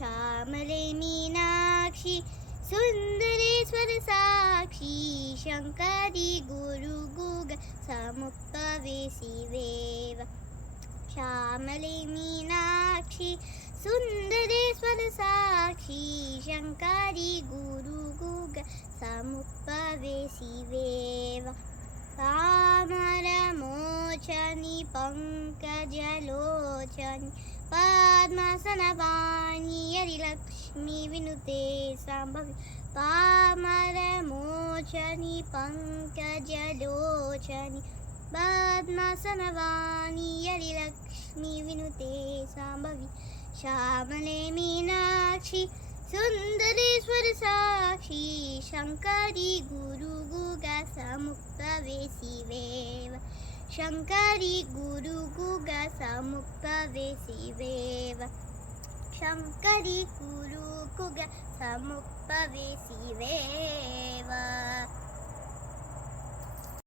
श्यामले Meenakshi Sundareshwar Sakshi शङ्करी गुरुगुग समुत्तवे शिवेव श्यामले Meenakshi Sundareshwar Sakshi शङ्करी गुरुगुग समुत्तवे शिवेव तामरमोचनि पङ्कजलोचनि पद्मासनपाणि Harilakshmi विनुते सम्भवि तामरमोचनि पङ्कजलोचनि पद्मासनपाणि Harilakshmi विनुते सम्भवि श्यामले Meenakshi Sundareshwar Sakshi शङ्करी गुरुगुग समुत्तवे शिवेव शङ्करी गुरुगुग समुत्तवे शिवेव शङ्करी गुरुगुग समुत्तवे शिवेव।